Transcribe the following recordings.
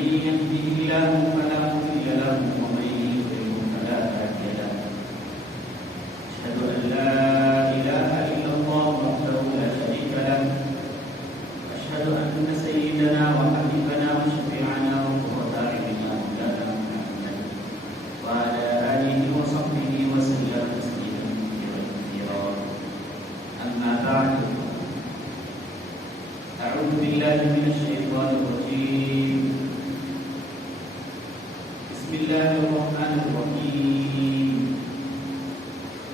يهده الله فلا مضل له ومن يضلل فلا هادي له. أشهد أن لا إله إلا الله وحده لا شريك له. أشهد أن سيدنا وحبيبنا وشفيعنا وقرة أعيننا مولانا محمد وعلى آله وصحبه وسلم تسليما كثيرا. أما بعد، أعوذ بالله من الشيطان الرجيم. بسم الله الرحمن الرحيم.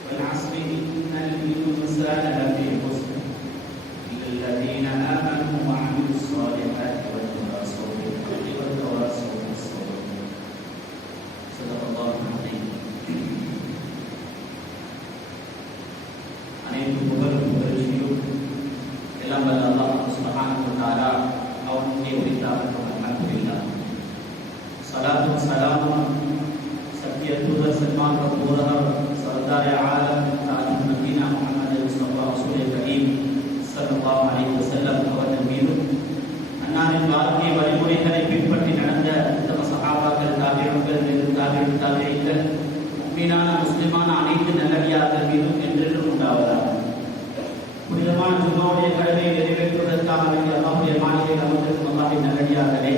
والعصر إن الإنسان لفي خسر إلا الذين آمنوا وعملوا الصالحات وتواصوا بالحق وتواصوا بالصبر. صدق الله العظيم. அனைத்து புகழும் புகழ்ச்சியும் எல்லாம் வல்ல அல்லாஹ் சுப்ஹானஹு வ தஆலா அவனுக்கே உரித்தாகட்டும். அல்ஹம்துலில்லாஹ். ஸலாத்தும் ஸலாமும் சத்திய தூதர் சல்மான் கபூரர் சர்தார் ஆலம் தாஜுல் மதீனா முஹம்மது முஸ்தபா ரசூல் கரீம் ஸல்லல்லாஹு அலைஹி வஸல்லம் அவர்கள் மீதும் அன்னாரின் வாழ்க்கை வழிமுறைகளை பின்பற்றி நடந்த உத்தம சஹாபாக்கள், தாபிஈன்கள், தாபிஈன்கள், முஃமினான முஸ்லிமான அனைத்து நல்லடியார்கள் மீதும் என்றென்றும் உண்டாவதாக. புனிதமான ஜும்மாவுடைய கடமையை நிறைவேற்றுவதற்காக வேண்டிய அல்லாஹ்வுடைய மாளிகையில் அமர்ந்திருக்கும் அல்லாஹ்வின் நல்லடியார்களே,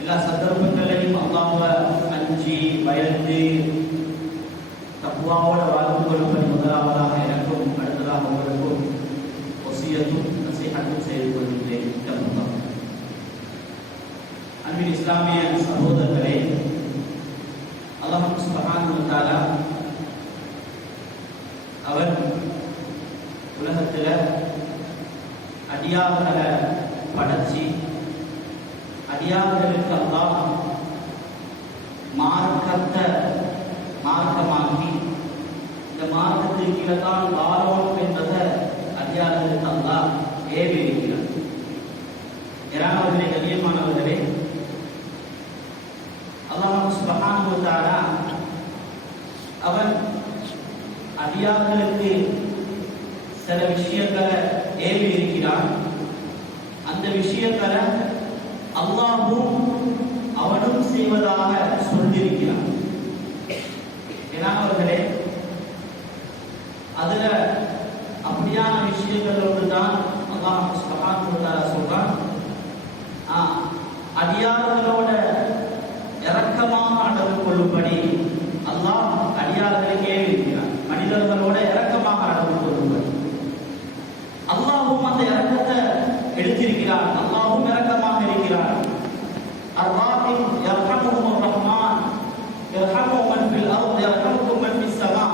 எல்லா சந்தர்ப்பங்களையும் அல்லாஹ்வை அஞ்சி பயந்து தக்வாவோட வாழ்ந்து கொள்வதை முதலாவதாக எனக்கும் அடுத்ததாக உங்களுக்கும் வசியத்தும் நசீஹத்தும் செய்து கொள்கின்றேன். அன்பின் இஸ்லாமிய சகோதரர்களே, அல்லாஹ் சுப்ஹானஹு வ தஆலா அவர் உலகத்துல அடியார்களை படைச்சி அடியார்களுக்கு அல்லாஹ் மார்க்கத்தை மார்க்கமாக்கி இந்த மார்க்கத்திற்கு கீழதான் வாழணும் என்பதை அடியார்களுக்கு அல்லாஹ் ஏவி இருக்கிறார். ஏராளவர்களே, கண்ணியமானவர்களே, அல்லாஹ் சுப்ஹானஹு வ தஆலா அவன் அடியார்களுக்கு சில விஷயங்களை ஏவி இருக்கிறான். அந்த விஷயங்களை அல்லாஹ்வும் அவனும் செய்வதாக சொல்லியிருக்கிறான். ஏனாவர்களே, அதுல அப்படியான விஷயங்களோடு தான் அல்லாஹ் சுப்ஹானஹு வ தஆலா சொல்றான், அடியார்களோட இரக்கமாக நடந்து கொள்ளும்படி அல்லாஹ் அடியார்களுக்கு ஏவி இருக்கிறான். மனிதர்களோட இரக்கமாக நடந்து கொள்ளும்படி அல்லாஹ்வும் அந்த இரக்கத்தை எடுத்திருக்கிறான். அல்லாஹ்வும் இரக்கமாக இருக்கிறான். அர்ராஹிம் யர்ஹமுஹுர் ரஹ்மான் யர்ஹமு மன் ஃபில் அர்த் யர்ஹமுக்கும் மன் ஃபிஸ் ஸமா.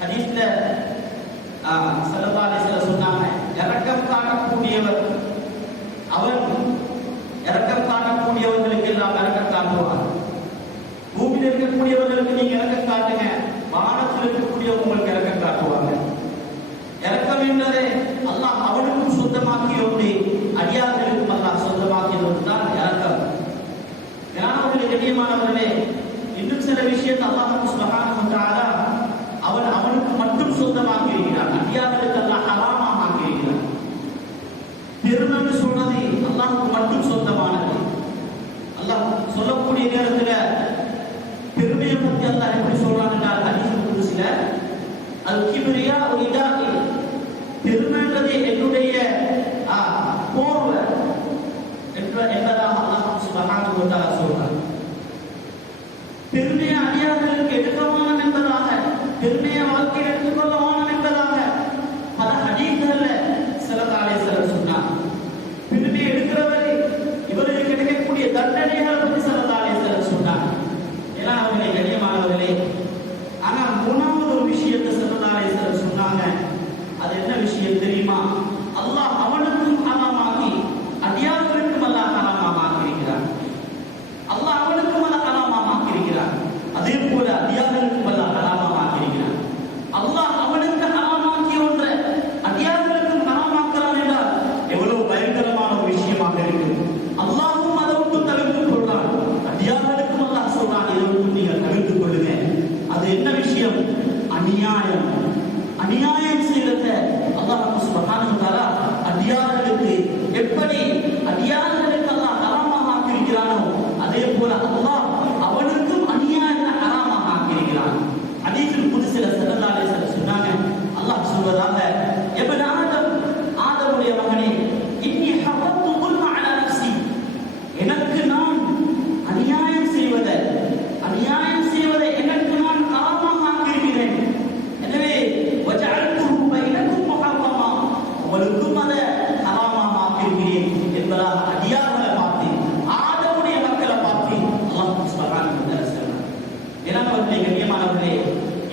ஹதீஸ்ல ஸல்லல்லாஹு அலைஹி வஸல்லம் சொன்னாங்க, இரக்கம் காட்டக்கூடியவர் அவர் இரக்கம் காட்டக்கூடியவர்களுக்கு எல்லாம் இரக்கம் காட்டுவார். பூமியில் இருக்கக்கூடியவர்களுக்கு நீங்க இரக்கம் காட்டுங்க, வானத்தில் இருக்கக்கூடியவங்க உங்களுக்கு இரக்கம் காட்டுவாங்க. இரக்கம் என்பதை அல்லாஹ் அவனுக்கும் சொந்தமாக்கியோடு அடியார்களுக்கும் அல்லாஹ் சொந்தமாக்கியது தான் இரக்கம். அவர்களுடைய கண்ணியமானவர்களே, இன்னும் சில விஷயத்தை அல்லாஹ் சுப்ஹானஹு வ தஆலா அவனுக்கு மட்டும் சொந்தமாக்கி இருக்கிறான். அடியார்களுக்கு அல்லாஹ் ஹராமாக ஆக்கி இருக்கிறான். பெருமை சொல்றது அல்லாஹ்வுக்கு மட்டும் சொந்தமானது. அல்லாஹ் சொல்லக்கூடிய நேரத்தில் பெருமையை பற்றி அல்லாஹ் எப்படி சொல்றான் என்றால், ஹதீஸ் குதுஸில அல் கிப்ரியா உரிதாகி, பெருமைன்றது என்னுடைய போர்வை என்பதாக அல்லாஹ் சுப்ஹானஹு வ தஆலா சொல்றான். பெருமையை அடியார்களுக்கு எடுக்கவானம் என்பதாக, பெருமையை வாழ்க்கையில் எடுத்துக்கொள்ளவானம் என்பதாக பல ஹதீஸ்கள்ல ஸல்லல்லாஹு அலைஹி வஸல்லம் சொன்னார். பெருமையை எடுக்கிறவரை இவருக்கு கிடைக்கக்கூடிய தண்டனைகளை பற்றி ஸல்லல்லாஹு அலைஹி வஸல்லம் சொன்னார். ஏன்னா அவர்களை கண்ணியமானவர்களே, ஆனா மூணாவது ஒரு விஷயத்தை ஸல்லல்லாஹு அலைஹி வஸல்லம் சொன்னாங்க. அது என்ன விஷயம் தெரியுமா? அல்லாஹ் அவனுக்கும் ஹராமாக்கி அடியார்களுக்கும் அல்லாஹ் ஹராமாக ஆக்கியிருக்கிறான். அல்லாஹ் அவனுக்கும் அல்லாஹ் ஹராமாக ஆக்கியிருக்கிறான். அதே போல அடியார்களுக்கும் அல்லாஹ் ஹராமாக ஆக்கியிருக்கிறான். அல்லாஹ் அவனுக்கு ஹராமாக்கிய ஒன்றை அடியார்களுக்கும் ஹராமாக்கிறான் என்றால் எவ்வளவு பயங்கரமான ஒரு விஷயமாக இருக்கு. அல்லாஹ்வும் அதை விட்டு தவிர்த்து கொள்றான், அடியார்களுக்கும் அல்லாஹ் சொல்றான், இதை விட்டு நீங்கள் தவிர்த்து கொள்ளுங்க. அது என்ன விஷயம்? அநியாயம். அநியாயம் செய்யறத அல்லாஹ் சுப்ஹானஹு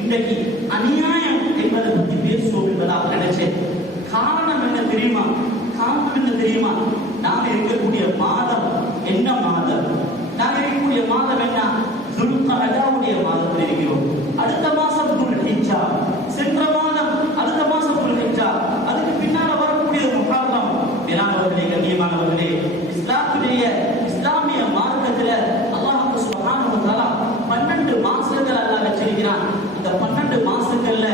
இன்றைக்கு அநியாயம் என்பதை பற்றி பேசுவோம் என்பதாக நினைச்சேன். காரணம் என்ன தெரியுமா? காரணம் என்ன தெரியுமா? நாம இருக்கக்கூடிய மாதம் என்ன மாதம்? நாம இருக்கக்கூடிய மாதம் என்ன? துல்கஅதாவுடைய மாதத்தில் இருக்கிறோம். அடுத்த மாசம் துல்ஹிஜ்ஜா, சென்ற மாதம் அடுத்த மாசம் துல்ஹிஜ்ஜா, அதுக்கு பின்னால வரக்கூடிய முஹர்ரம். மேலானவர்களே, கண்ணியமானவர்களே, இஸ்லாமிய மார்க்கத்தில் அல்லாஹ் சுப்ஹானஹு வ தஆலா 12 மாசங்கள் அல்லாஹ் வச்சிருக்கிறான். இந்த 12 மாசங்கள்ல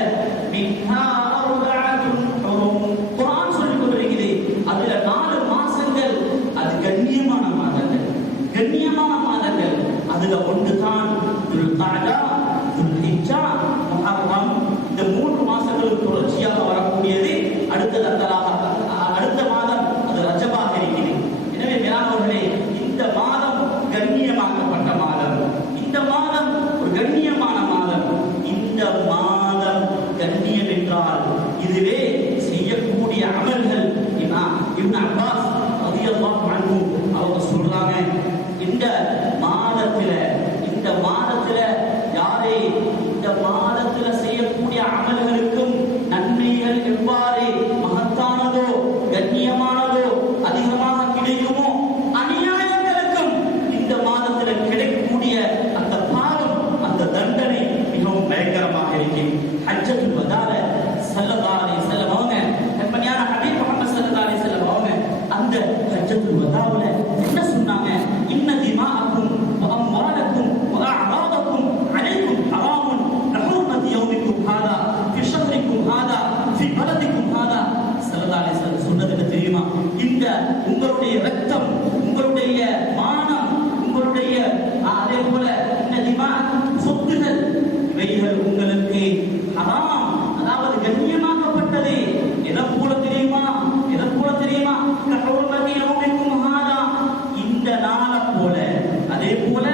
மின்ஹா அர்பஅத்துன் ஹுரும், குர்ஆன் சொல்லிக் கொண்டிருக்கிறது. அதுல 4 மாசங்கள் அது கண்ணியமான மாதங்கள், கண்ணியமான மாதங்கள். அதுல ஒன்றுதான் துல்கஅதா, துல்ஹிஜ்ஜா, முஹர்ரம். இந்த 3 மாசங்களுக்கு தொடர்ச்சியாக வரக்கூடியது அடுத்த மாதம் அது ரஜபாக இருக்கிறது. எனவே மேலானவர்களே, இந்த மாதம் கண்ணியமாக்கப்பட்ட மாதம், இந்த மாதம் ஒரு கண்ணியமான மாதம். இந்த மாதம் கண்ணியம் என்றால் இதுவே செய்யக்கூடிய அமல்கள். இப்னு அப்பாஸ் ரலியல்லாஹு அன்ஹு அவங்க சொல்றாங்க, இந்த மாதத்துல யாரே இந்த மாதத்துல செய்யக்கூடிய அமல்களுக்கும் நன்மைகள் எவ்வாறு மகத்தானதோ கண்ணியமானதோ அதிகமாக கிடைக்குமோ, அநியாயங்களுக்கும் இந்த மாதத்துல கிடைக்கக்கூடிய அந்த பாவம், அந்த தண்டனை மிகவும் பயங்கரமாக இருக்கிறது. ஹஜ்ஜத்துல் வதால ஸல்லல்லாஹு அலைஹி வஸல்லம் அவங்க, கண்மணியான ஹபீப் முஹம்மது ஸல்லல்லாஹு அலைஹி வஸல்லம் அவங்க அந்த ஹஜ்ஜத்துல் வதாவுல என்ன சொன்னாங்க? இன்ன திமாஅக்கும் வ அம்வாலக்கும் வ அஅராதக்கும் அலைக்கும் ஹராமுன் கஹுர்மதி யௌமிக்கும் ஹாதா ஃபி ஷஹரிக்கும் ஹாதா ஃபி பலதிக்கும் ஹாதா. ஸல்லல்லாஹு அலைஹி வஸல்லம் சொன்னது என்ன தெரியுமா? இந்த உங்களுடைய இரத்தம், உங்களுடைய மானம், உங்களுடைய அதே போல இந்த திமாஅக்கும் சொத்துகள், இவைகள் உங்களுக்கு ஹராம், அதாவது கண்ணியமாக்கப்பட்டது. எதை போல தெரியுமா? கஹுர்மதி யௌமிக்கும் ஹாதா, இந்த நாளை போல, அதே போல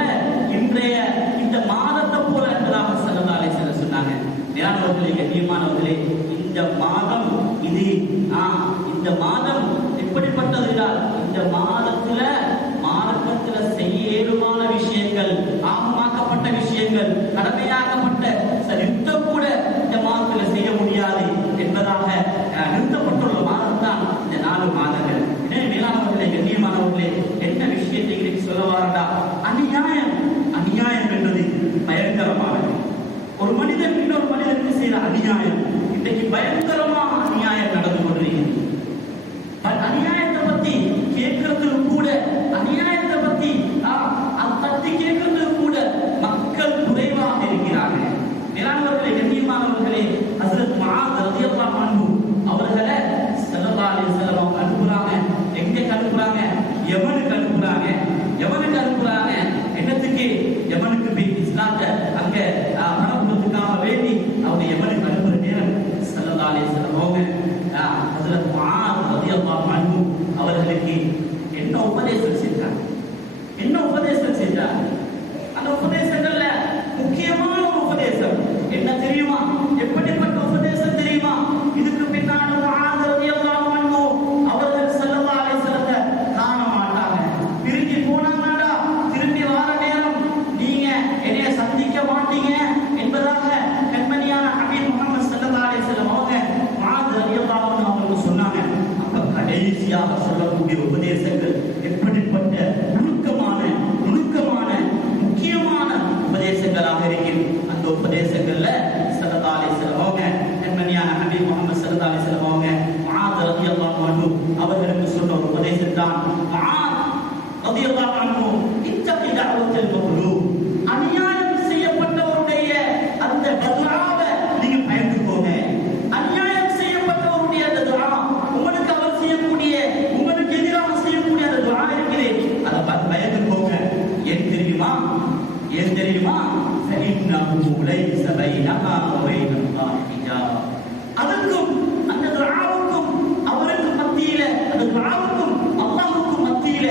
இன்றைய இந்த மாதத்தை போல என்பதாக ஸல்லல்லாஹு அலைஹி வஸல்லம் சொன்னாங்க. மேலானவர்களே, கண்ணியமானவர்களே, இந்த மாதம் இது இந்த மாதம் எப்படிப்பட்டது என்றால், இந்த மாதத்துல மார்க்கத்துல செய்ய ஏதுவான விஷயங்கள், ஆகமாக்கப்பட்ட விஷயங்கள், கடமையாக்கப்பட்ட சரித்த கூட இந்த மாதத்துல செய்ய முடியாது என்பதாக நிறுத்தப்பட்டுள்ள மாதம் தான் இந்த 4 மாதங்கள். எனவே மேலானவர்களே, கண்ணியமானவர்களே, என்ன விஷயத்தை இன்னைக்கு சொல்ல வாரண்டா, அநியாயம் என்பது பயங்கரமானது. ஒரு மனிதன் இன்னொரு மனிதனுக்கு செய்யற அநியாயம், இன்றைக்கு பயங்கரமான அநியாயம் நடந்து கொண்டிருக்கிறது. அநியாயத்தை பத்தி கேட்கறதுக்கு கூட, அநியாயத்தை பத்தி கேட்கறதுக்கு கூட மக்கள் குறைவாக இருக்கிறார்கள். மேலானவர்களே, கண்ணியமானவர்களே, ஹஸ்ரத் முஆத் ரலியல்லாஹு அன்ஹு அவர்களை ஸல்லல்லாஹு அலைஹி வஸல்லம் அவங்க அனுப்புறாங்க. எங்க அனுப்புறாங்க? யமனுக்கு அனுப்புறாங்க. என்னத்துக்கு? யமனுக்கு போய் இஸ்லாத்தை அங்க பரப்புறதுக்காக வேண்டி அவங்க யமனுக்கு அனுப்புற நேரம் ஸல்லல்லாஹு அலைஹி வஸல்லம் அவங்க ஹஸ்ரத் முஆத் ரலியல்லாஹு அன்ஹு அவர்களுக்கு என்ன உபதேசம் செஞ்சாங்க? அந்த உபதேசங்கள்ல முக்கியமான ஒரு உபதேசம் என்ன தெரியுமா? எப்படிப்பட்ட உபதேசம் தெரியுமா? இதுக்கு பின்னாடி முஆத் ரலியல்லாஹு அன்ஹு அவர்கள் ஸல்லல்லாஹு அலைஹி வஸல்லத்தை காண மாட்டாங்க. பிரிஞ்சு போனாங்கடா, திரும்பி வர நேரம் நீங்க என்னைய சந்திக்க மாட்டீங்க என்பதாக கண்மணியான ஹபீப் முஹம்மது ஸல்லல்லாஹு அலைஹி வஸல்லம் அவங்க முஆத் ரலியல்லாஹு அன்ஹு அவங்களுக்கு சொன்னாங்க. அப்ப கடைசியாக சொல்லக்கூடிய உபதேசங்கள் எப்படிப்பட்ட நுணுக்கமான முக்கியமான உபதேசங்களாக இருக்கிறது. அந்த உபதேசங்கள்ல ஸல்லல்லாஹு அலைஹி வஸல்லம் அவங்க, கண்மணியான ஹபீப் முஹம்மது ஸல்லல்லாஹு அலைஹி வஸல்லம் அவங்க முஆத் ரலியல்லாஹு அன்ஹு அவர்களுக்கு சொன்ன ஒரு உபதேசம் தான், முஆத் ரலியல்லாஹு அன்ஹு இத்தகி தஅவத்தல் மக்லூப், அநியாயம் செய்யப்பட்டவருடைய அந்த பதுஆவை நீங்க பயந்துக்கோங்க. அநியாயம் செய்யப்பட்டவருடைய அந்த துஆ, உங்களுக்கு அவர் செய்யக்கூடிய, உங்களுக்கு எதிராக செய்யக்கூடிய அந்த துஆ இருக்குது, அதை பயந்துக்கோங்க. ஏன் தெரியுமா? ஃபஇன்னஹு லைஸ பைனஹா வ பைனல்லாஹி ஹிஜாப். அதற்கும் அந்த துஆவுக்கும் அவருக்கு மத்தியில, அந்த துஆவுக்கும் அல்லாஹ்வுக்கும் மத்தியில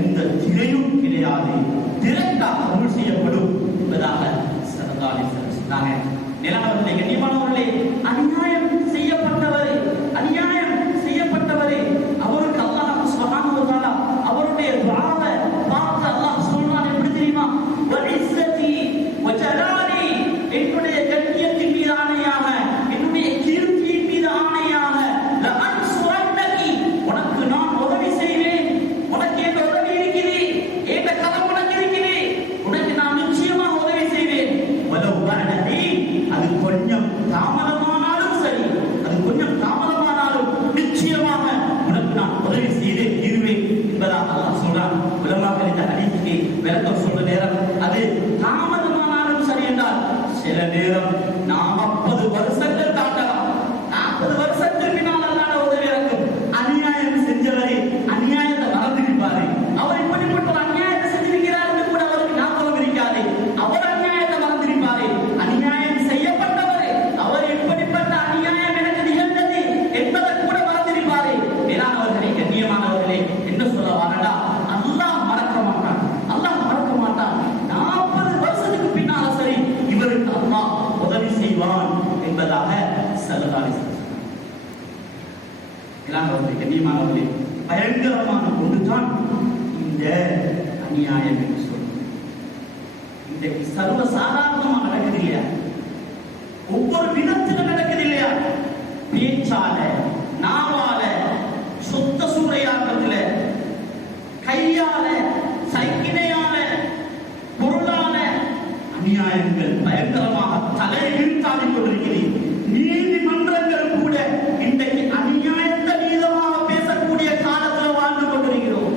எந்த திரையும் கிடையாது, திரையாக அருள் செய்யப்படும் என்பதாக ஸல்லல்லாஹு அலைஹி வஸல்லம் சொன்னாங்க. மேலானவர்களே, கண்ணியமானவர்களே, அநியாயம் செய்யப்பட்டவரே அவருக்கு அல்லாஹ் சுப்ஹானஹு வ தஆலா அவருடைய துஆவை பார்த்து அல்லாஹ் சொல்றான். எப்படி தெரியுமா? வஇஸ்ஸதி வஜலாலி, என்னுடைய கண்ணியத்தின் வருஷங்கள் தாண்டலாம், 40 வருஷத்துக்கு பின்னால் அல்லாஹ் உதவி இறக்கும். அநியாயம் செஞ்சவரை அநியாயத்தை மறந்துருப்பாரு. அவர் இப்படிப்பட்ட ஒரு அநியாயத்தை செஞ்சிருக்கிறார் என்று கூட அவருக்கு ஞாபகம் இருக்காது. அவர் அநியாயத்தை மறந்திருப்பாரு. அநியாயம் செய்யப்பட்டவர் அவர் எப்படிப்பட்ட அநியாயம் எனக்கு நிகழ்ந்தது என்பதை கூட மறந்திருப்பாரு. மேலானவர்களே, கண்ணியமானவர்களே, என்ன சொல்ல வாரடா, அல்லாஹ் மறக்க மாட்டான். அல்லாஹ் மறக்க மாட்டான். 40 வருஷத்துக்கு பின்னால சரி இவருக்கு அல்லாஹ் உதவி செய்வான் என்பதாக ஸல்லல்லாஹு அலைஹி வஸல்லம். மேலானவர்களே, கண்ணியமானவர்களே, பயங்கரமான ஒன்றுதான் இந்த அநியாயம் என்று சொல்லுவோம். இன்றைக்கு சர்வ சாதாரணமாக நடக்குது இல்லையா? ஒவ்வொரு விதத்திலும் நடக்குது இல்லையா? பேச்சால, நாவால, சொத்த சூறையாட்டத்துல, கையால, சைக்கிணையால, பொருளால அநியாயங்கள் பயங்கரமாக தலைவிரித்தாடிக் கொண்டிருக்கிறது. நீதிமன்றங்கள் கூட இன்றைக்கு அநியாயத்தை நீதமாக பேசக்கூடிய காலத்தில் வாழ்ந்து கொண்டிருக்கிறோம்.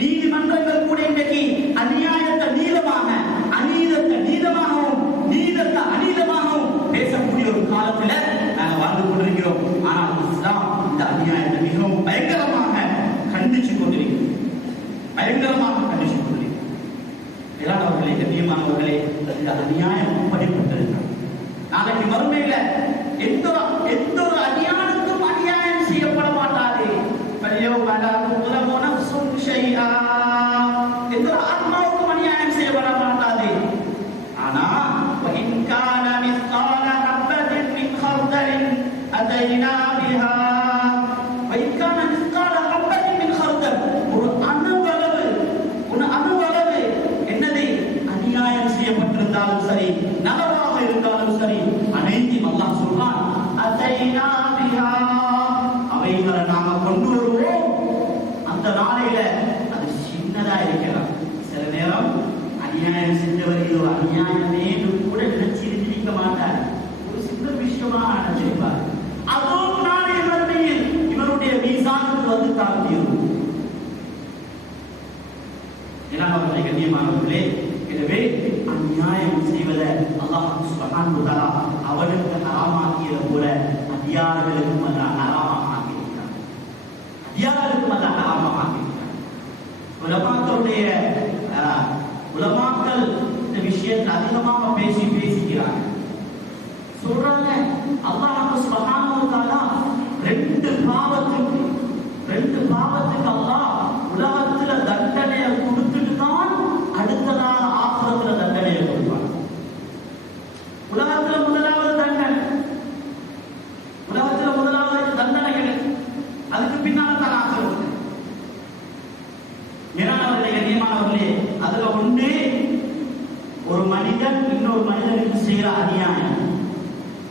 நீதிமன்றங்கள் கூட இன்றைக்கு அநியாயத்தை நீதமாக, அநீதத்தை நீதமாகவும், நீதத்தை அநீதமாகவும் பேசக்கூடிய ஒரு காலத்தில் நாங்கள் வாழ்ந்து கொண்டிருக்கிறோம். ஆனால் இஸ்லாம் இந்த அநியாயத்தை மிகவும் பயங்கரமாக கண்டிச்சு கொண்டிருக்கிறோம். பயங்கரமாக கண்டிச்சு கொண்டிருக்கிறோம். மேலானவர்களே, கண்ணியமானவர்களே, இந்த அநியாயம் அப்படிப்பட்டிருக்கிறது. நாளைக்கு மறுமையில எந்த ஒரு அநியாயத்துக்கும் அநியாயம் செய்யப்பட மாட்டாது. எந்த ஒரு ஆத்மாவுக்கும் அநியாயம் செய்யப்பட மாட்டாது. ஆனா ஒரு அணுவளவு என்னது அநியாயம் செய்யப்பட்டிருந்தாலும் சரி, நலவாக இருந்தாலும் சரி, அனைத்தையும் அல்லாஹ் சொல்றான், அவைகளை நாம கொண்டு வருவோம். அந்த நாளையில அது சின்னதா இருக்கலாம். சில நேரம் அநியாயம் செஞ்சவர் இது ஒரு அநியாயமே கூட நினைச்சு இருந்திருக்க மாட்டார். ஒரு சின்ன விஷயமா நினைச்சிருப்பார். அதுவும் நாளைய மறுமையில் இவருடைய மீசானுக்கு வந்து தாழ்த்தியும். மேலானவர்களே, கண்ணியமானவர்களே, எனவே அநியாயம் செய்வதை அல்லாஹ் சுப்ஹானஹு வ தஆலா அவனுக்கு ஹராமாக்கியது போல அடியார்களுக்கும் அதை ஹராமாக ஆக்கியிருக்கிறார். அடியார்களுக்கும் அதை ஹராமாக ஆக்கியிருக்கிறார். உலமாக்கள் இந்த விஷயத்தை அதிகமாக பேசிக்கிறாங்க. சொல்றாங்க, அல்லாஹ் சுப்ஹானஹு வ தஆலா ரெண்டு பாவத்துக்கு அல்லாஹ் உலகத்துல தண்டனையை கொடுத்துட்டு தான் அடுத்ததாக ஆখিরাতல தண்டனையை கொடுப்பார். உலகத்துல முதலாவது தண்டனை கிடைக்கும். அதுக்கு பின்னால் தான் ஆখিরাত. மேலானவர்களே, கண்ணியமானவர்களே, அதுல ஒன்று ஒரு மனிதன் இன்னொரு மனிதனுக்கு செய்யற அநியாயம்.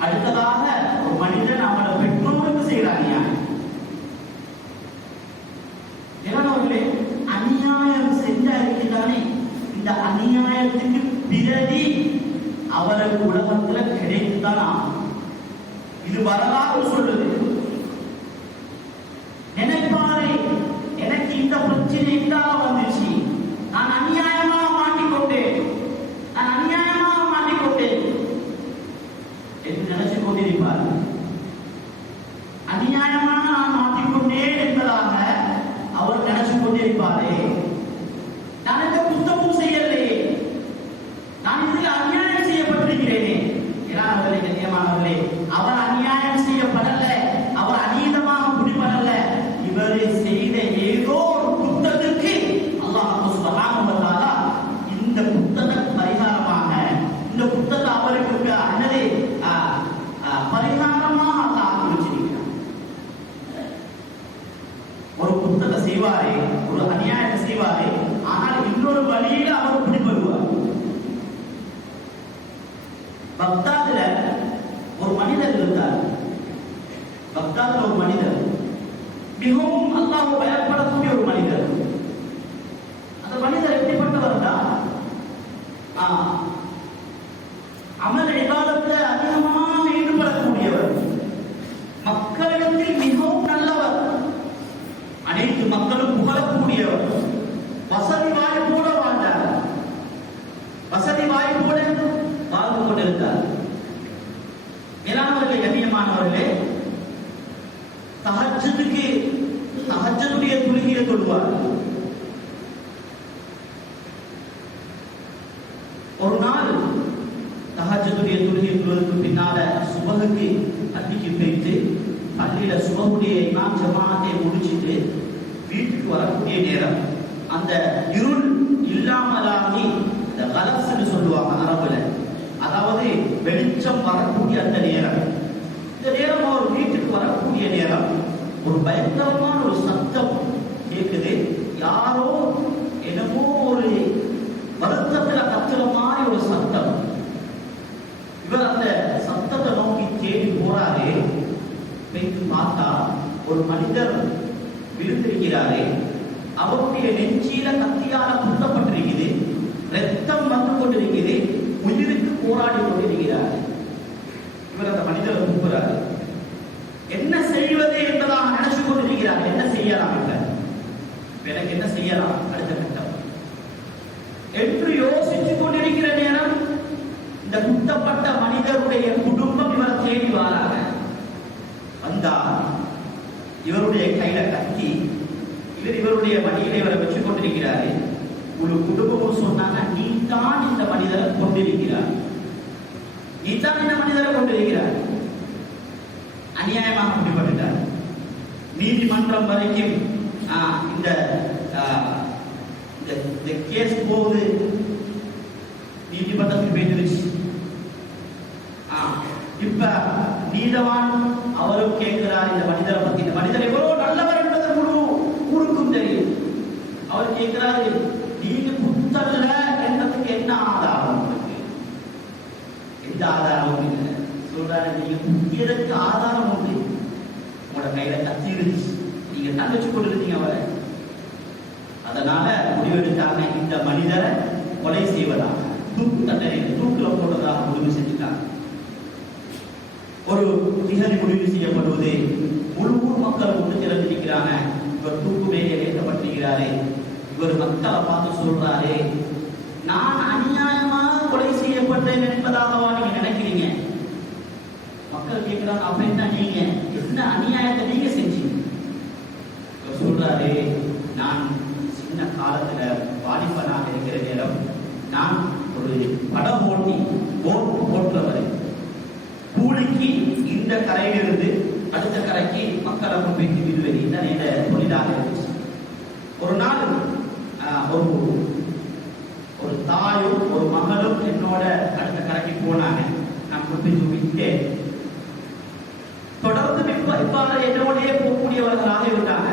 அடுத்ததாக ஒரு மனிதன் அவனோட பெற்றோருக்கு செய்யற அநியாயம். மேலானவர்களே, அநியாயம் செஞ்சா இருக்குதானே, இந்த அநியாயத்துக்கு பிறகு அவருக்கு உலகத்துல கிடைத்துதான் ஆகும். இது வரலாறு சொல்றது. நினைப்பாரு, எனக்கு இந்த பிரச்சனை இல்லாத வந்துச்சு, நான் அநியாயமாக மாட்டிக்கொண்டேன் என்று நினைச்சு கொண்டிருப்பார். அநியாயமாக நான் மாட்டிக்கொண்டேன் என்பதாக அவர் நினைச்சு கொண்டிருப்பாரே, நான் இந்த குத்தமும் செய்யலையே, நான் இதில் அநியாயம் செய்யப்பட்டிருக்கிறேனே. ஏனாவர்களே, கண்ணியமானவர்களே, அவர் அநியாயம் செய்யப்படல, அவர் அநீதமாக பிடிபடல. இவர் செய்த ஏதோ ஒரு குத்தத்துக்கு அல்லாஹ் சுப்ஹானஹு வ தஆலா இந்த குத்தத்துக்கு பரிகாரமாக, இந்த குத்தத்தை அவருக்கு அன்னதே பரிகாரமாக அல்லாஹ் ஆக்கி வச்சிருக்கிறார். ஒரு குத்தத்தை செய்வாரே, ஒரு அநியாயத்தை செய்வார். தொழுவார். ஒரு நாள் தஹஜ்ஜுடைய தொழுகை தொழுவதற்கு பின்னால சுபஹுக்கு பள்ளிக்கு போயிட்டு பள்ளியில சுபஹுடைய இமாம் ஜமாஅத்தை முடிச்சிட்டு வீட்டுக்கு வரக்கூடிய நேரம் அந்த இருள் இல்லாமலாகி இந்த கலப்ஸ்னு சொல்லுவாங்க அரபுல, அதாவது வெளிச்சம் வரக்கூடிய அந்த நேரம். இந்த நேரம் அவர் வீட்டுக்கு வரக்கூடிய நேரம் ஒரு பயங்கரமான ஒரு சத்தம் கேட்குது. யாரோ என்னமோ ஒரு வருத்தத்துல கத்துற மாதிரி ஒரு சத்தம். இவர் அந்த சத்தத்தை நோக்கி தேடி போறாரு. போயிட்டு பார்த்தா ஒரு மனிதர் விழுந்திருக்கிறாரு. அவருடைய நெஞ்சில கத்தியால குத்தப்பட்டிருக்குது. ரத்தம் வந்து கொண்டிருக்குது. உயிருக்கு போராடி கொண்டிருக்கிறார். இவர் அந்த மனிதரை கூப்பிடுறாரு. என்ன செய்வது என்பதாக நினைச்சு கொண்டிருக்கிறார். என்ன செய்யலாம் எனக்கு என்ன செய்யலாம் அடுத்த கட்டம் என்று யோசிச்சு கொண்டிருக்கிற நேரம் இந்த குத்தப்பட்ட மனிதருடைய குடும்பம் இவரை தேடி வராங்க. வந்தா இவருடைய கையில கத்தி, இவருடைய மடியில இவரை வச்சு கொண்டிருக்கிறாரு. ஒரு குடும்பமும் சொன்னாங்க, நீ தான் இந்த மனிதரை கொண்டிருக்கிறார், நீ தான் இந்த மனிதரை கொண்டிருக்கிறார். அநியாயமாக அப்படிப்பட்டார். நீதிமன்றம் வரைக்கும் இந்த கேஸ் போகுது, நீதிமன்றத்துக்கு போயிடுச்சு. இப்ப நீதவான் அவரும் கேட்கிறார் இந்த மனிதரை பத்தி. இந்த மனிதர் எவ்வளவு நல்லவர் என்பது முழு ஊருக்கும் தெரியும். அவர் கேட்கிறாரு, நீங்க புத்தல்ல என்றதுக்கு என்ன ஆதாரம்? எந்த ஆதாரமும் இல்லை. சொல்றாரு, நீங்க புத்தியதற்கு ஆதாரம் உண்டு. உங்களோட கையில கத்தி இருந்துச்சு, நீங்க தான் வச்சு கொண்டிருந்தீங்க அவரை. அதனால முடிவெடுத்தாங்க, இந்த மனிதரை கொலை செய்வதாக, தூக்கு தண்டனை தூக்குல போடுறதாக முடிவு செஞ்சுட்டாங்க. ஒரு திகதி முடிவு செய்யப்படுவது. முழு ஊர் மக்கள் ஒன்று திறந்திருக்கிறாங்க. இவர் தூக்கு மேலே ஏற்றப்பட்டிருக்கிறாரு. இவர் மக்களை பார்த்து சொல்றாரு, நான் அநியாயமாக கொலை செய்யப்பட்டேன் என்பதாகவா நீங்க நினைக்கிறீங்க? மக்கள் கேட்கிறாங்க, அப்ப என்ன நீங்க என்ன அநியாயத்தை நீங்க செஞ்சீங்க? இவர் சொல்றாரு, நான் சின்ன காலத்துல வாலிபனாக இருக்கிற நேரம் நான் ஒரு படம் ஓட்டுறவர். கூலிக்கு இந்த கரையிலிருந்து அடுத்த கரைக்கு மக்களை கொண்டு போய் விடுவது தான் என்ற தொழிலாக இருந்துச்சு. ஒரு நாள் ஒரு தாயும் ஒரு மகளும் என்னோட அடுத்த கரைக்கு போனாங்க. நான் கொண்டு போய் விட்டேன். தொடர்ந்து இவ்வாறு என்னோடய போகக்கூடியவர்களாக இருந்தாங்க.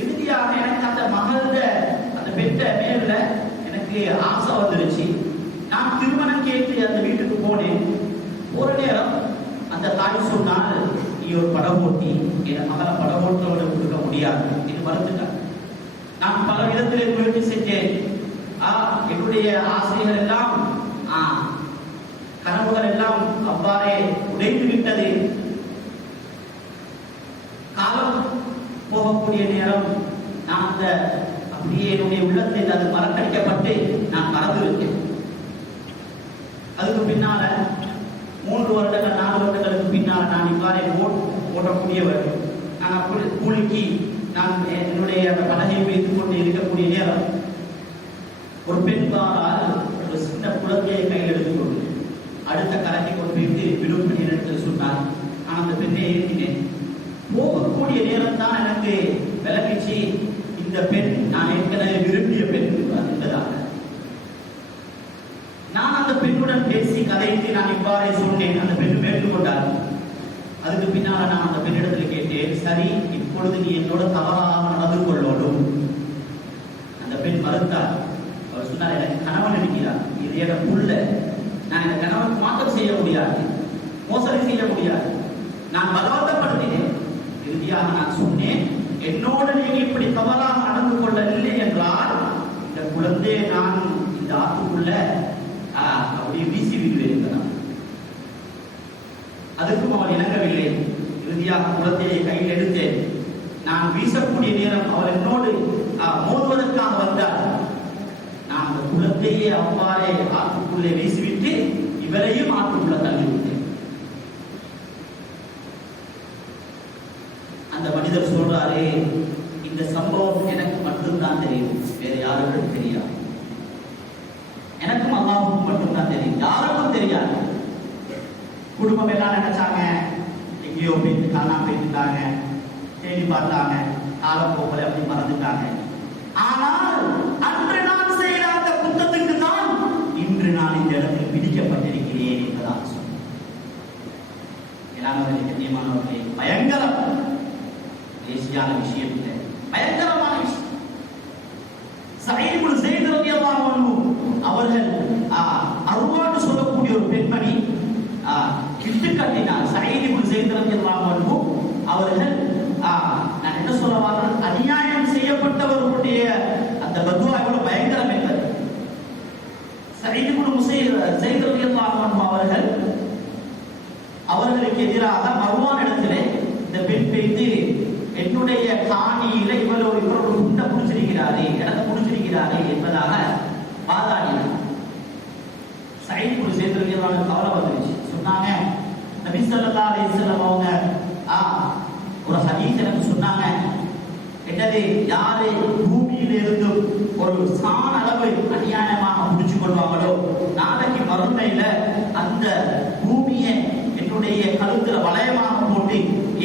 இறுதியாக எனக்கு அந்த மகளோட அந்த பெற்ற மேல எனக்கு ஆசை வந்துருச்சு. நான் திருமணம் கேட்டு அந்த வீட்டுக்கு போனேன். ஒரு நேரம் அந்த தாய் சொன்னால், நீ ஒரு படம் ஓட்டி என் மகளை படம் ஓட்டுறவனை கொடுக்க முடியாது என்று மறுத்துட்டார். நான் பல விதத்திலே முயற்சி செஞ்சேன். என்னுடைய ஆசைகள் எல்லாம் கனவுகள் எல்லாம் அவ்வாறே உடைந்து விட்டது. காலம் போகக்கூடிய நேரம் நான் அந்த அப்படியே என்னுடைய உள்ளத்தில் அது மறக்கடிக்கப்பட்டு நான் மறந்துவிட்டேன். அதுக்கு பின்னால 3 வருடங்கள் 4 வருடங்களுக்கு பின்னால் நான் இவ்வாறே ஓட்டக்கூடியவர். நான் கூலிக்கு நான் என்னுடைய அந்த பலகை வைத்துக் கொண்டு இருக்கக்கூடிய நேரம் ஒரு பெண் வாரால் ஒரு சின்ன குழந்தையை கையில் எடுத்துக்கொண்டு அடுத்த கரைக்கு கொண்டு போயிட்டு விடும் இடத்தில் சொன்னார். நான் அந்த பெண்ணை ஏற்றினேன். போகக்கூடிய நேரம் தான் எனக்கு விளக்கிச்சு, இந்த பெண் நான் ஏற்கனவே விரும்பிய பெண் என்பதாக. நான் அந்த பெண்ணுடன் பேசி கதைத்து நான் இவ்வாறே சொன்னேன். அந்த பெண் கேட்டுக்கொண்டார். அதுக்கு பின்னால நான் அந்த பெண்ணிடத்தில் கேட்டேன், சரி இப்பொழுது நீ என்னோட தவறாக நடந்து கொள்ளணும். அந்த பெண் மறுத்தார். அவர் சொன்னார், எனக்கு கணவன் இருக்கிறார், இது என் புள்ள, நான் இந்த கணவன் மாற்றம் செய்ய முடியாது, மோசடி செய்ய முடியாது. நான் பலவந்தப்படுத்தினேன். இறுதியாக நான் சொன்னேன், என்னோடு நீங்க இப்படி தவறாக நடந்து கொள்ளவில்லை என்றால் இந்த குழந்தையை நான் இந்த ஆத்துக்குள்ள அப்படியே வீசி விடுவேன். அதுக்கும் அவள் இணங்கவில்லை. இறுதியாக குழந்தையை கையில் எடுத்தேன். நான் வீசக்கூடிய நேரம் அவள் என்னோடு மோதுவதற்காக வந்தார். நான் அந்த குழந்தையை அவ்வாறே ஆற்றுக்குள்ளே வீசிவிட்டு இவரையும் ஆற்றுக்குள்ள தள்ளிவிட்டேன். அந்த மனிதர் சொல்றாரு, இந்த சம்பவம் எனக்கு மட்டும்தான் தெரியும், வேற யாருக்கும் தெரியாது. எனக்கும் அல்லாஹ்வுக்கும் மட்டும்தான் தெரியும், யாருக்கும் தெரியாது. குடும்பம் எல்லாம் நினைச்சாங்க எங்கேயோ போயிட்டு காணாம போயிட்டாங்க, தேடி பார்த்தாங்க, காலப்போக்கில் அப்படி மறந்துட்டாங்க. ஆனால் அன்று நான் செய்த அந்த குற்றத்துக்கு தான் இன்று நான் இந்த இடத்தில் பிடிக்கப்பட்டிருக்கிறேன் என்பதாக சொன்னார். கண்ணியமானவர்களே, பயங்கரம், தேசியான விஷயம் இல்லை, பயங்கரமான விஷயம். சயீத் இப்னு ஸைத் ரலியல்லாஹு அன்ஹு அவர்கள் அர்வான்னு சொல்லக்கூடிய ஒரு பெண்மணி விட்டு கட்டினார். சயீத் இப்னு ஸைத் ரலியல்லாஹு அன்ஹு அவர்கள் நான் என்ன சொல்ல வரேன், அநியாயம் செய்யப்பட்டவர்களுடைய அந்த பத்வா எவ்வளவு பயங்கரம் என்பது. சயீத் இப்னு ஸைத் ரலியல்லாஹு அன்ஹு அவர்களுக்கு எதிராக மர்வான் இடத்திலே இந்த பெண் பேய்த்து என்னுடைய காணியில இவரோட உண்டை புடிச்சிருக்கிறாரே, இடத்தை புடிச்சிருக்கிறாரே என்பதாக வாதாடினார். சயீத் இப்னு ஸைத் ரலியல்லாஹு அன்ஹு கவலை வந்துருச்சு. சொன்னாங்க, நபி ஸல்லல்லாஹு அலைஹி வஸல்லம் அவங்க ஒரு ஹதீஸ் எனக்கு சொன்னாங்க, என்னது, யாரு பூமியில இருந்து ஒரு சாண அளவு அநியாயமாக முடிச்சு கொள்வாங்களோ நாளைக்கு மறுமையில அந்த பூமியை என்னுடைய கழுத்துல வளையமாக போட்டு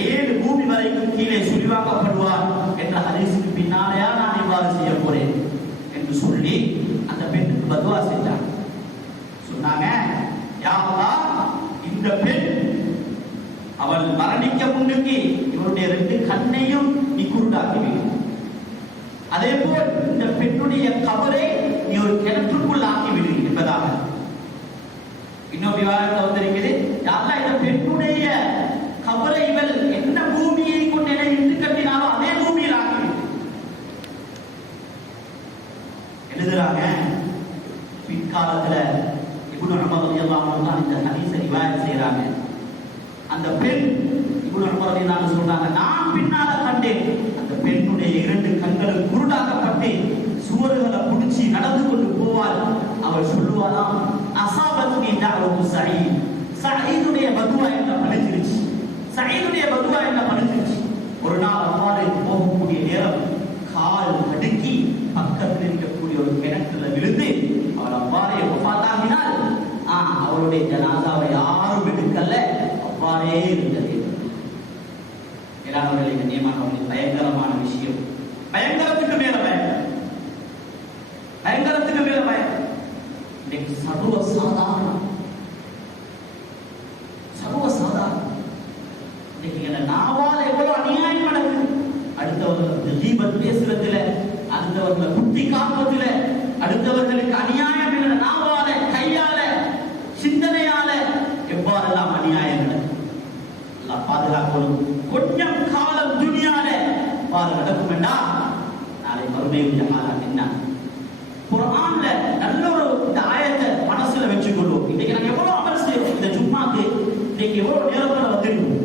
7 பூமி வரைக்கும் கீழே சுழிவாக்கப்படுவார் என்ற ஹதீஸுக்கு பின்னாலேயா நான் இவ்வாறு செய்ய போறேன் என்று சொல்லி அந்த பெண்ணுக்கு பத்வா செஞ்சாங்க. சொன்னாங்க, யா அல்லாஹ், இந்த பெண் அவள் மரணிக்க முன்னுக்கு இவருடைய 2 கண்ணையும் நீ குருடாக்கி, அதே போல் இந்த பெண்ணுடைய கபரை நீ ஒரு கிணற்றுக்குள் ஆக்கிவிடு என்பதாக. இன்னொரு விவாதத்தில் வந்திருக்கிறது, யாரா இந்த பெண்ணுடைய கபரை இவள் என்ன பூமியை கொண்டு என இன்று கட்டினாலும் அதே பூமியில் ஆக்கிவிடு எழுதுறாங்க. பிற்காலத்துல இப்னு உமர் ரலியல்லாஹு அன்ஹு தான் இந்த ஹதீஸை ரிவாயத் செய்றாங்க. அந்த பெண் இப்னு உமர் ரலியல்லாஹு அன்ஹு சொல்றாங்க, நான் பின்னால கண்டேன் அந்த பெண்ணுடைய 2 கண்களும் குருடாக்கப்பட்டு சுவர்களை புடிச்சு நடந்து கொண்டு போவாள். அவள் சொல்லுவாளாம், அஸாபத்னி தஅவத்து சயீத், சயீதுடைய பதுவா என்ன பலிச்சிருச்சு, சயீதுடைய பதுவா என்ன பலிச்சிருச்சு. ஒரு நாள் அவ்வாறு போகக்கூடிய நேரம் கால் தடுக்கி பக்கத்தில் இருக்கக்கூடிய ஒரு கிணற்றுல விழுந்து அவள் அவ்வாறே வஃபாத்தாகினாள். அவளுடைய ஜனாசாவை யாரும் எடுக்கல, அவ்வாறே இருந்தது. எல்லாருடைய கண்ணியமானவர்கள், பயங்கரமான விஷயம், பயங்கரத்துக்கு மேல பயங்கரம், பயங்கரத்துக்கு மேல பயங்கரம். இன்னைக்கு சர்வ சாதாரணம், சர்வ சாதாரணம். இன்னைக்கு என்ன நாவால எவ்வளவு அநியாயம் நடக்குது. அடுத்தவர்களுக்கு தீபத் பேசுறதுல, அடுத்தவர்களை குத்தி காப்பதில, அடுத்தவர்களுக்கு அநியாயம் என்ற நாவால, கையால, சிந்தனையால எவ்வாறெல்லாம் அநியாயம் நடக்கும். எல்லாம் பாதுகாக்கணும். கொஞ்சம் காலம் துனியால பாரு நடக்கும் என்றா நாளை மறுமையுடைய காலம் என்ன. குர்ஆன்ல நல்ல ஒரு இந்த ஆயத்தை மனசுல வச்சுக்கொள்வோம். இன்னைக்கு நாங்க எவ்வளவு அமல் செய்யறோம், இந்த ஜும்மாக்கு இன்னைக்கு எவ்வளவு நேரத்துல வந்திருக்கோம்,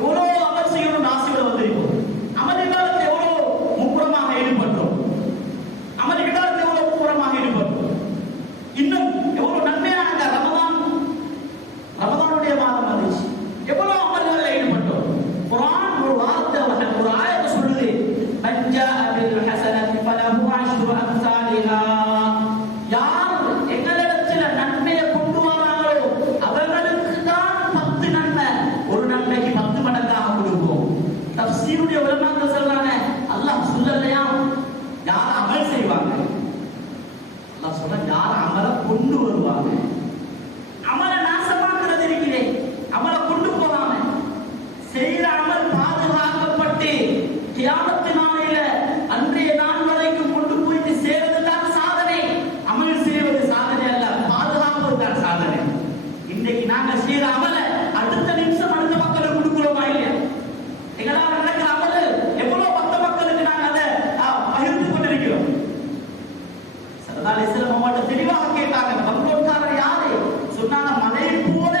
எவ்வளவு அமல் செய்யணும் ஆசையோட வந்திருக்கோம். அமல் இபாதத்தில் எவ்வளவு முப்புறமாக ஈடுபட்டோம், அமல் இபாதத்தில் எவ்வளவு முப்புறமாக ஈடுபட்டோம். இன்னும் எவ்வளவு நன்மையான ரமதானுடைய மாதம் வந்துச்சு, எவ்வளவு அமல்களில் ஈடுபட்டோம். குர்ஆன் ஒரு வார்த்தை, ஒரு ஆயத்தை சொல்லுது, மஞ்சா பில் ஹஸனத்தி ஃபலஹு அஷ்ரு அம்சாலிஹா. யார் எங்களிடத்தில் நன்மையை கொண்டு வராங்களோ அவர்களுக்கு தான் 10 நன்மை, ஒரு நன்மைக்கு 10 மடங்காக கொடுப்போம். தஃப்சீருடைய உலமாக்கள் சொல்றாங்க, அல்லாஹ் சொல்லலையா யார் அமல் செய்வாங்க, அல்லாஹ் சொல்ற யார் அமலை கொண்டு வருவாங்க. அமலை நாசமாக்குறது இருக்கிறே, அமலை கொண்டு போகாம செய்கிற அமல் பாதுகாக்கப்பட்டு கியாமத்து நாளையில அன்றைய நாள் வரைக்கும் கொண்டு போயிட்டு சேர்வது தான் சாதனை. அமல் செய்வது சாதனை அல்ல, பாதுகாப்பது தான் சாதனை. இன்றைக்கு நாங்க செய்யற அமலை அடுத்த நிமிஷம் அடுத்த மக்களுக்கு கொடுக்கிறோமா இல்லையா? எங்களால் நடக்கிற அமல் எவ்வளவு 10 மக்களுக்கு நாங்க அதை பகிர்ந்து கொண்டிருக்கிறோம். ஸல்லல்லாஹு அலைஹி வஸல்லம் அவங்கள்ட்ட தெளிவாக கேட்டாங்க, பங்கோட்காரர் யாரு சொன்னாங்க, மலை போல.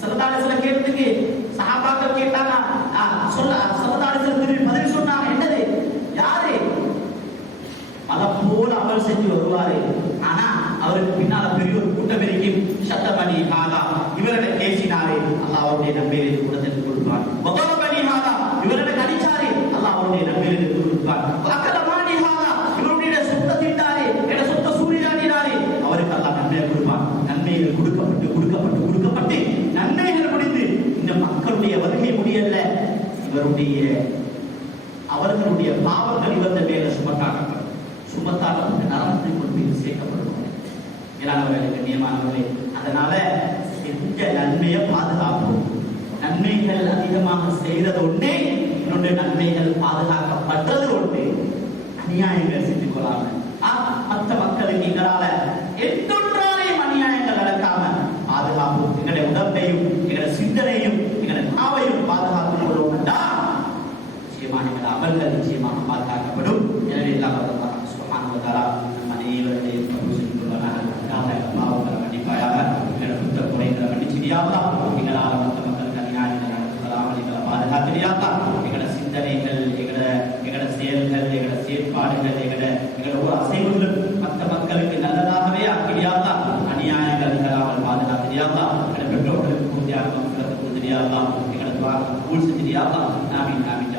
ஸல்லல்லாஹு அலைஹி வஸல்லம் கேட்டதுக்கு சஹாபாக்கள் கேட்டாங்க, ஸல்லல்லாஹு அலைஹி வஸல்லம் பதில் சொன்னாங்க, என்னது, யாரு மலை போல அமல் செஞ்சு வருவாரு, ஆனா அவருக்கு பின்னால பெரிய ஒரு கூட்டம் இருக்கும், ஷத்தபனி ஹாதா, இவரோட பேசினாரே அல்லாஹ் அவருடைய நம்பிக்கையை கொடுத்து கொடுப்பார். வதரபனி ஹாதா, இவரோட கடிச்சாரே அல்லாஹ் அவருடைய நம்பிக்கையை கொடுப்பார். கண்ணியமானவர்களே, அதனால செஞ்ச நன்மையை பாதுகாப்போம். நன்மைகள் அதிகமாக செய்யறது ஒன்றே, இன்னொன்று நன்மைகள் பாதுகாக்கப்படுறது ஒன்றே. அநியாயங்கள் செஞ்சு கொள்ளாம மற்ற மக்களுக்கு எங்களால எந்தொன்றாலையும் அநியாயங்கள் நடக்காம பாதுகாப்போம். எங்களுடைய உடம்பையும் எங்களுடைய சிந்தனையும் எங்களுடைய நாவையும் பாதுகாத்துக் கொள்வோம் என்றால் நிச்சயமாக எங்கள் அமல்கள் நிச்சயமாக பாதுகாக்கப்படும். எனவே எல்லாம் சுபஹானஹு வ தஆலா நம் அனைவரையும் கபூல் செய்து கொள்வானாக. அல்லாஹ் கண்டிப்பாக எங்களுடைய புத்த குறைகளை மன்னிச்சிடியாவா, எங்களால் மற்ற மக்களுக்கு அநியாயங்கள் நடக்காமல் எங்களை பாதுகாத்திடியாவா. எங்களோட சிந்தனைகள், எங்களோட செயல்கள், எங்களோட செயற்பாடுகள், எங்களோட ஒரு அசைவுகள் மற்ற மக்களுக்கு நல்லதாகவே ஆக்கிடியாவா. அநியாயங்கள் இல்லாமல் பாதுகாத்திடியாவா. எங்களோட பெற்றோர்களுக்கு பூர்த்தியாக கொடுத்திடியாவா. எங்களோட கபூல் செஞ்சிடியாவா. ஆமீன் ஆமீன்.